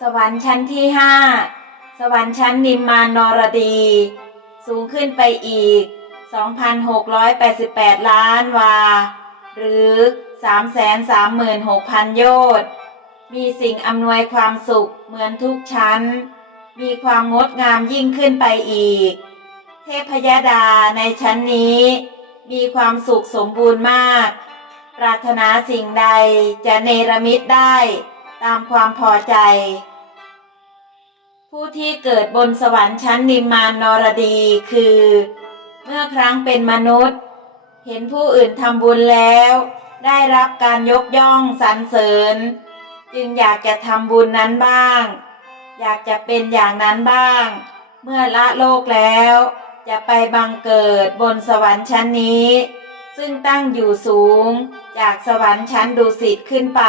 สวรรค์ชั้นที่ห้าสวรรค์ชั้นนิมมานนรดี สูงขึ้นไปอีก 2,688 ล้านวา หรือ 336,000 โยชน์มีสิ่งอำนวยความสุขเหมือนทุกชั้น มีความงดงามยิ่งขึ้นไปอีก เทพยดาในชั้นนี้ มีความสุขสมบูรณ์มาก ปรารถนาสิ่งใดจะเนรมิตได้ ตามความพอใจ ผู้ที่เกิดบนสวรรค์ชั้นนิมมานนรดีคือ เมื่อครั้งเป็นมนุษย์ เห็นผู้อื่นทำบุญแล้ว ได้รับการยกย่องสรรเสริญ จึงอยากจะทำบุญนั้นบ้าง อยากจะเป็นอย่างนั้นบ้าง เมื่อละโลกแล้ว จะไปบังเกิดบนสวรรค์ชั้นนี้ซึ่งตั้งอยู่สูงจากสวรรค์ชั้นดุสิตขึ้นไป